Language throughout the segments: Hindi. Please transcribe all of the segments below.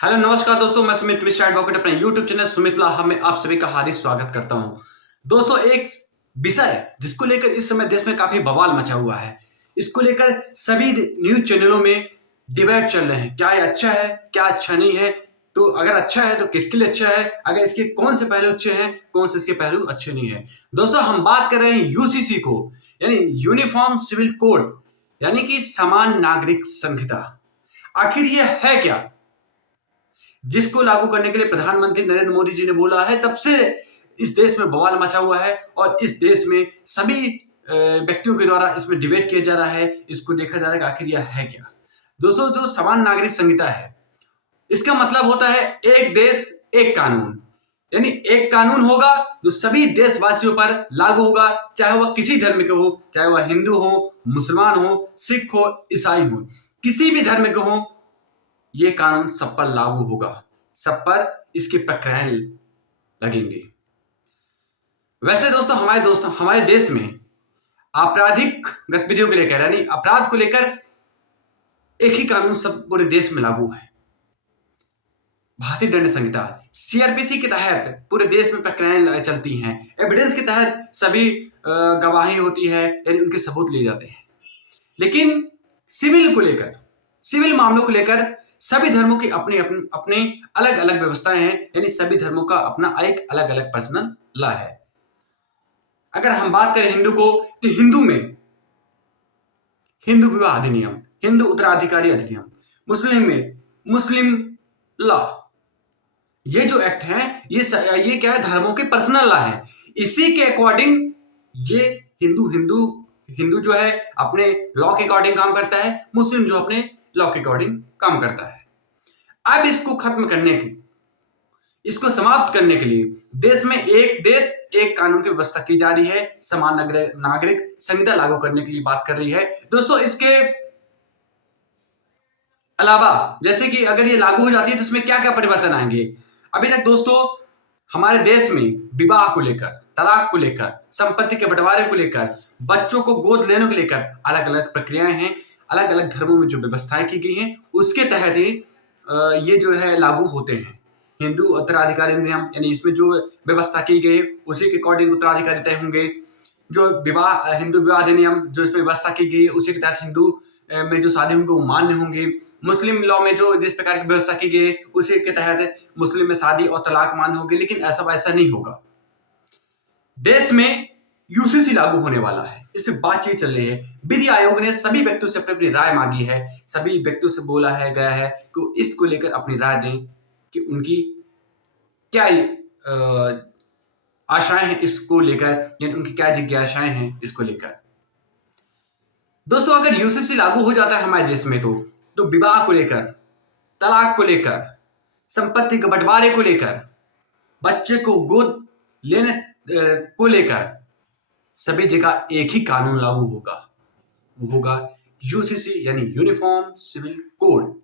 हेलो नमस्कार दोस्तों, मैं सुमित मिश्रा एडवोकेट अपने यूट्यूब चैनल सुमित लाहा में आप सभी का हार्दिक स्वागत करता हूं। दोस्तों, एक विषय जिसको लेकर इस समय देश में काफी बवाल मचा हुआ है, इसको लेकर सभी न्यूज चैनलों में डिबेट चल रहे हैं। क्या ये अच्छा है, क्या अच्छा नहीं है? तो अगर अच्छा है तो किसके लिए अच्छा है, अगर इसके कौन से पहलू अच्छे हैं, कौन से इसके पहलू अच्छे नहीं है। दोस्तों, हम बात कर रहे हैं यूसीसी को, यानी यूनिफॉर्म सिविल कोड, यानी कि समान नागरिक संहिता। आखिर ये है क्या, जिसको लागू करने के लिए प्रधानमंत्री नरेंद्र मोदी जी ने बोला है, तब से इस देश में बवाल मचा हुआ है और इस देश में सभी व्यक्तियों के द्वारा इसमें डिबेट किया जा रहा है। इसको देखा जा रहा है कि आखिर यह है क्या। दोस्तों, जो समान नागरिक संहिता है, इसका मतलब होता है एक देश एक कानून, यानी एक कानून होगा जो सभी देशवासियों पर लागू होगा, चाहे वह किसी धर्म के हो, चाहे वह हिंदू हो, मुसलमान हो, सिख हो, ईसाई हो, किसी भी धर्म के हो, ये कानून सब पर लागू होगा, सब पर इसकी प्रक्रियाएं लगेंगी। वैसे दोस्तों हमारे देश में आपराधिक गतिविधियों को लेकर, यानी अपराध को लेकर एक ही कानून सब पूरे देश में लागू है, भारतीय दंड संहिता। सीआरपीसी के तहत पूरे देश में प्रक्रियाएं चलती हैं, एविडेंस के तहत सभी गवाही होती है, यानी उनके सबूत लिए जाते हैं। लेकिन सिविल को लेकर, सिविल मामलों को लेकर सभी धर्मों की अपनी अपनी अपनी अलग अलग व्यवस्थाएं हैं, यानी सभी धर्मों का अपना एक अलग अलग पर्सनल लॉ है। अगर हम बात करें हिंदू को, तो हिंदू में हिंदू विवाह अधिनियम, हिंदू उत्तराधिकारी अधिनियम, मुस्लिम में मुस्लिम लॉ, ये जो एक्ट है ये क्या है, धर्मों के पर्सनल लॉ है। इसी के अकॉर्डिंग ये हिंदू हिंदू हिंदू जो है अपने लॉ के अकॉर्डिंग काम करता है, मुस्लिम जो अपने लॉ के अकॉर्डिंग काम करता है। अब इसको खत्म करने की, इसको समाप्त करने के लिए देश में एक देश एक कानून की व्यवस्था की जा रही है, समान नागरिक संहिता लागू करने के लिए बात कर रही है। दोस्तों, इसके अलावा जैसे कि अगर ये लागू हो जाती है तो इसमें क्या क्या परिवर्तन आएंगे। अभी तक दोस्तों हमारे देश में विवाह को लेकर, तलाक को लेकर, संपत्ति के बंटवारे को लेकर, बच्चों को गोद लेने को लेकर अलग अलग प्रक्रियाएं हैं, अलग अलग धर्मों में जो व्यवस्थाएं की गई हैं उसके तहत ही ये जो है लागू होते हैं। हिंदू उत्तराधिकारी नियम, यानी इसमें जो व्यवस्था की गई उसी के अकॉर्डिंग उत्तराधिकारी तय होंगे। जो विवाह, हिंदू विवाह अधिनियम जो इसमें व्यवस्था की गई है उसी के तहत हिंदू में जो शादी होंगे वो मान्य होंगे। मुस्लिम लॉ में जो जिस प्रकार की व्यवस्था की गई है उसी के तहत मुस्लिम में शादी और तलाक मान्य होगी। लेकिन ऐसा वैसा नहीं होगा। देश में यूसीसी लागू होने वाला है, इस पर बातचीत चल रही है। विधि आयोग ने सभी व्यक्तियों से अपनी अपनी राय मांगी है, सभी व्यक्तियों से बोला है गया है कि इसको लेकर अपनी राय दें कि उनकी क्या आशाएं हैं इसको लेकर, यानी उनकी क्या जिज्ञासाएं हैं इसको लेकर। दोस्तों, अगर यूसीसी लागू हो जाता है हमारे देश में तो विवाह को लेकर, तलाक को लेकर, संपत्ति के बंटवारे को लेकर, बच्चे को गोद लेने को लेकर सभी जगह एक ही कानून लागू होगा, वो होगा यूसीसी, यानी यूनिफॉर्म सिविल कोड।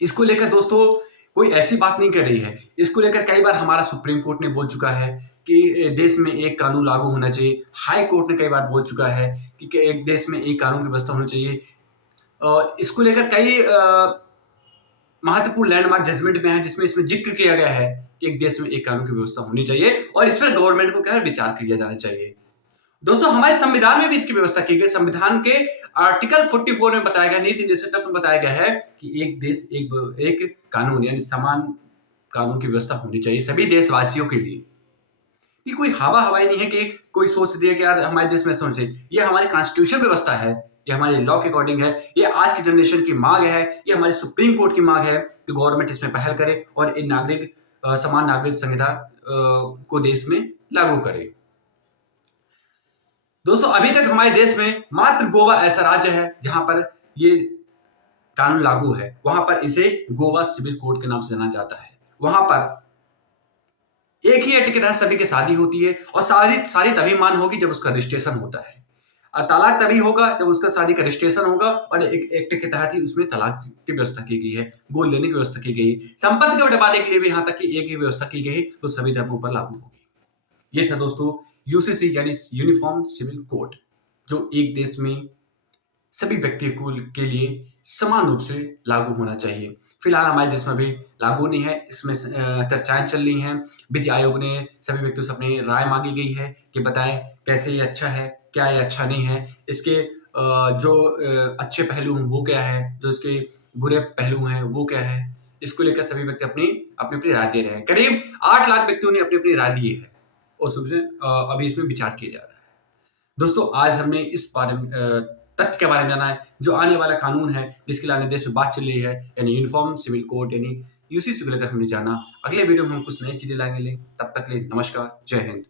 इसको लेकर दोस्तों कोई ऐसी बात नहीं कर रही है। इसको लेकर कई बार हमारा सुप्रीम कोर्ट ने बोल चुका है कि देश में एक कानून लागू होना चाहिए। हाई कोर्ट ने कई बार बोल चुका है कि एक देश में एक कानून की व्यवस्था होनी चाहिए। इसको लेकर कई महत्वपूर्ण लैंडमार्क जजमेंट में है जिसमें इसमें जिक्र किया गया है कि एक देश में एक कानून की व्यवस्था होनी चाहिए और इस पर गवर्नमेंट को क्या है, विचार किया जाना चाहिए। दोस्तों, हमारे संविधान में भी इसकी व्यवस्था की गई। संविधान के आर्टिकल 44 में बताया गया, नीति निर्देशक तत्व में बताया गया है कि एक देश एक कानून, यानी समान कानून की व्यवस्था होनी चाहिए सभी देशवासियों के लिए। ये कोई हवा हवाई नहीं है कि कोई सोच दिया कि यार हमारे देश में ऐसा होना चाहिए। ये हमारी कॉन्स्टिट्यूशन व्यवस्था है, ये हमारे लॉ के अकॉर्डिंग है, ये आज की जनरेशन की मांग है, ये हमारी सुप्रीम कोर्ट की मांग है कि गवर्नमेंट इसमें पहल करे और इन समान नागरिक संहिता को देश में लागू करे। दोस्तों, अभी तक हमारे देश में मात्र गोवा ऐसा राज्य है जहां पर ये कानून लागू है। वहां पर इसे गोवा सिविल कोड के नाम से जाना जाता है। वहां पर एक ही एक्ट के तहत सभी की शादी होती है और शादी तभी मान्य होगी जब उसका रजिस्ट्रेशन होता है, और तलाक तभी होगा जब उसका शादी का रजिस्ट्रेशन होगा और एक एक्ट के तहत ही उसमें तलाक की व्यवस्था की गई है, गोद लेने की व्यवस्था की गई है। संपत्ति को बंटवारे के लिए भी यहां तक कि एक ही व्यवस्था की गई तो सभी धर्मों पर लागू होगी। ये था दोस्तों यूसीसी, यानी यूनिफॉर्म सिविल कोड, जो एक देश में सभी व्यक्ति के लिए समान रूप से लागू होना चाहिए। फिलहाल हमारे देश में अभी लागू नहीं है, इसमें चर्चाएँ चल रही हैं। विधि आयोग ने सभी व्यक्तियों से अपनी राय माँगी गई है कि बताएँ कैसे ये अच्छा है, क्या ये अच्छा नहीं है? इसके जो अच्छे पहलू हैं वो क्या है? जो इसके बुरे पहलू हैं वो क्या है? इसको लेकर सभी व्यक्ति अपनी-अपनी राय दे रहे हैं। करीब 8 लाख व्यक्तियों ने अपनी-अपनी राय दी है और अभी इसमें विचार किया जा रहा है। दोस्तों, आज हमने इस बारे में तथ्य के बारे में जाना है, जो आने वाला कानून है, जिसके लिए आने देश में बात चल रही है, यानी यूनिफ़ॉर्म सिविल कोड यानी यूसीसी को लेकर हमने जाना। अगले वीडियो में हम कुछ नई चीज़ें लाएँगे तब तक के लिए नमस्कार, जय हिंद।